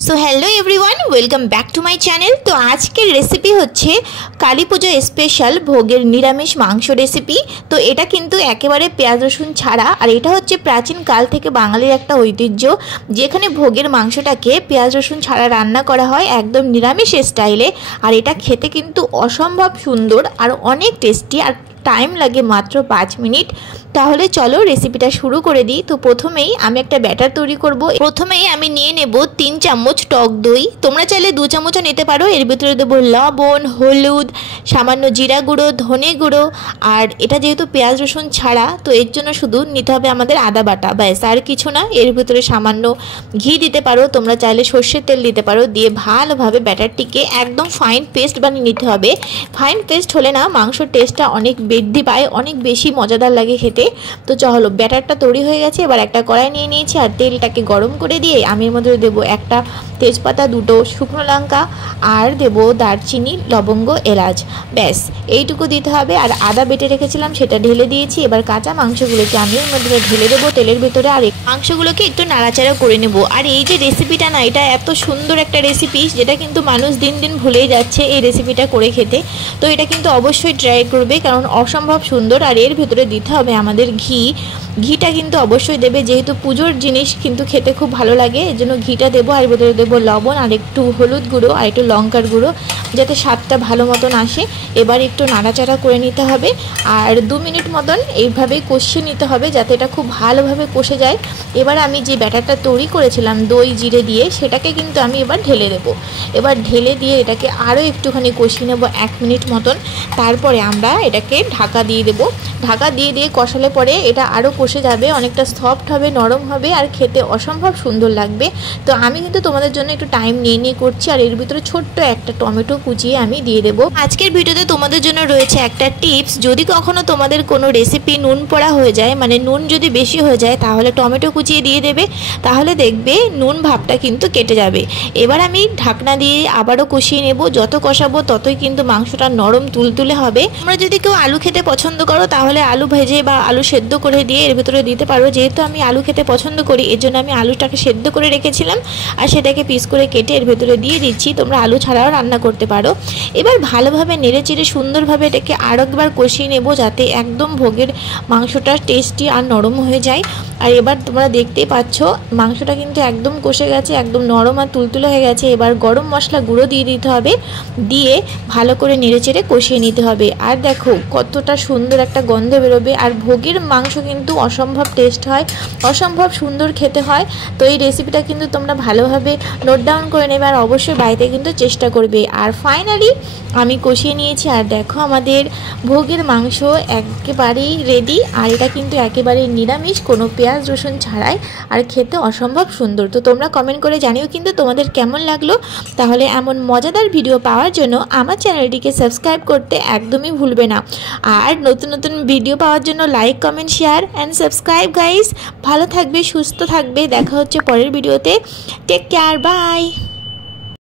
So hello everyone welcome back to my channel. तो आज के रेसिपी होच्छे काली पूजा स्पेशल भोगेर निरामिष मांस रेसिपी। तो এটা কিন্তু একেবারে পেঁয়াজ রসুন ছাড়া, আর এটা হচ্ছে প্রাচীন কাল থেকে বাঙালির একটা ঐতিহ্য, যেখানে ভোগের মাংসটাকে পেঁয়াজ রসুন ছাড়া রান্না করা হয় একদম নিরামিষ স্টাইলে। আর এটা খেতে কিন্তু অসম্ভব সুন্দর আর অনেক টেস্টি, আর টাইম লাগে মাত্র 5 মিনিট। তাহলে চলো রেসিপিটা শুরু করে দিই। তো প্রথমেই আমি একটা ব্যাটার তৈরি করব। প্রথমেই আমি নিয়ে নেব 3 চামচ টক দই, তোমরা চাইলে 2 চামচও নিতে পারো। এর ভিতরে দেবো লবণ, হলুদ, সামান্য জিরা গুঁড়ো, ধনে গুঁড়ো। আর এটা যেহেতু পেঁয়াজ রসুন ছাড়া, তো এর জন্য শুধু নিতে হবে আমাদের আদা বাটা, ব্যাস আর কিছু না। এর ভিতরে সামান্য ঘি দিতে পারো, তোমরা চাইলে সর্ষের তেল দিতে পারো। দিয়ে ভালোভাবে ব্যাটারটিকে একদম ফাইন পেস্ট বানিয়ে নিতে হবে। ফাইন পেস্ট হলে না মাংসর টেস্টটা অনেক বৃদ্ধি পায়, অনেক বেশি মজাদার লাগে খেতে। তো চলো ব্যাটারটা তৈরি হয়ে গেছে। এবার একটা কড়াই নিয়ে নিয়েছি, আর তেলটাকে গরম করে দিয়ে আমি এর মধ্যে দেবো একটা তেজপাতা, 2টো শুকনো লঙ্কা, আর দেবো দারচিনি, লবঙ্গ, এলাচ, ব্যাস এইটুকু দিতে হবে। আর আদা বেটে রেখেছিলাম সেটা ঢেলে দিয়েছি। এবার কাঁচা মাংসগুলোকে আমি এর মধ্যে ঢেলে দেবো তেলের ভেতরে, আর মাংসগুলোকে একটু নাড়াচাড়া করে নেব। আর এই যে রেসিপিটা না, এটা এত সুন্দর একটা রেসিপি, যেটা কিন্তু মানুষ দিন দিন ভুলেই যাচ্ছে এই রেসিপিটা করে খেতে। তো এটা কিন্তু অবশ্যই ট্রাই করবে, কারণ অসম্ভব সুন্দর। আর এর ভেতরে দিতে হবে আমাদের ঘিটা কিন্তু অবশ্যই দেবে, যেহেতু পুজোর জিনিস কিন্তু খেতে খুব ভালো লাগে, এর জন্য ঘিটা দেবো। আর ভেতরে দেবো লবণ, আর একটু হলুদ গুঁড়ো, আর একটু লঙ্কার গুঁড়ো, যাতে স্বাদটা ভালো মতন আসে। এবার একটু নাড়াচাড়া করে নিতে হবে, আর 2 মিনিট মতন এইভাবেই কষিয়ে নিতে হবে, যাতে এটা খুব ভালোভাবে কষে যায়। এবার আমি যে ব্যাটারটা তৈরি করেছিলাম দই জিরে দিয়ে, সেটাকে কিন্তু আমি এবার ঢেলে দেবো। এবার ঢেলে দিয়ে এটাকে আরও একটুখানি কষিয়ে নেবো 1 মিনিট মতন। তারপরে আমরা এটাকে ঢাকা দিয়ে দেবো। ঢাকা দিয়ে কষালে পরে এটা আরও কষে যাবে, অনেকটা সফট হবে, নরম হবে, আর খেতে অসম্ভব সুন্দর লাগবে। তো আমি কিন্তু তোমাদের জন্য একটু টাইম নিয়ে করছি। আর এর ভিতরে ছোট্ট একটা টমেটো কুচিয়ে আমি দিয়ে দেবো। আজকের ভিডিওতে তোমাদের জন্য রয়েছে একটা টিপস, যদি কখনো তোমাদের কোনো রেসিপি নুন পড়া হয়ে যায়, মানে নুন যদি বেশি হয়ে যায়, তাহলে টমেটো কুচিয়ে দিয়ে দেবে, তাহলে দেখবে নুন ভাবটা কিন্তু কেটে যাবে। এবার আমি ঢাকনা দিয়ে আবারও কষিয়ে নেব। যত কষাবো ততই কিন্তু মাংসটা নরম তুলতুলে হবে। তোমরা যদি কেউ আলু খেতে পছন্দ করো, তাহলে আলু ভেজে বা আলু সেদ্ধ করে দিয়ে এর ভিতরে দিতে পারো। যেহেতু আমি আলু খেতে পছন্দ করি, এর জন্য আমি আলুটাকে সেদ্ধ করে রেখেছিলাম, আর সেটাকে পিস করে কেটে এর ভেতরে দিয়ে দিচ্ছি। তোমরা আলু ছাড়াও রান্না করতে পারো। এবার ভালোভাবে নেড়ে চেড়ে সুন্দরভাবে এটাকে আরও একবার কষিয়ে নেব, যাতে একদম ভোগের মাংসটা টেস্টি আর নরম হয়ে যায়। আর এবার তোমরা দেখতেই পাচ্ছ মাংসটা কিন্তু একদম কষে গেছে, একদম নরম আর তুলতুলে হয়ে গেছে। এবার গরম মশলা গুঁড়ো দিয়ে দিতে হবে, দিয়ে ভালো করে নেড়ে চেড়ে কষিয়ে নিতে হবে। আর দেখো কতটা সুন্দর একটা গন্ধ বেরোবে। আর ভোগের মাংস কিন্তু অসম্ভব টেস্ট হয়, অসম্ভব সুন্দর খেতে হয়। তো এই রেসিপিটা কিন্তু তোমরা ভালোভাবে নোট ডাউন করে নেবে, আর অবশ্যই বাড়িতে কিন্তু চেষ্টা করবে। আর ফাইনালি আমি কষিয়ে নিয়েছি, আর দেখো আমাদের ভোগের মাংস একেবারেই রেডি। আর এটা কিন্তু একেবারেই নিরামিষ, কোনো পেঁয়াজ রসুন ছাড়াই, আর খেতে অসম্ভব সুন্দর। তো তোমরা কমেন্ট করে জানিও কিন্তু তোমাদের কেমন লাগলো। তাহলে এমন মজাদার ভিডিও পাওয়ার জন্য আমার চ্যানেলটিকে সাবস্ক্রাইব করতে একদমই ভুলবে না। আর নতুন নতুন ভিডিও পাওয়ার জন্য like, comment, share and subscribe guys. ভালো থাকবে, সুস্থ থাকবে, দেখা হচ্ছে পরের ভিডিওতে। Take care, by.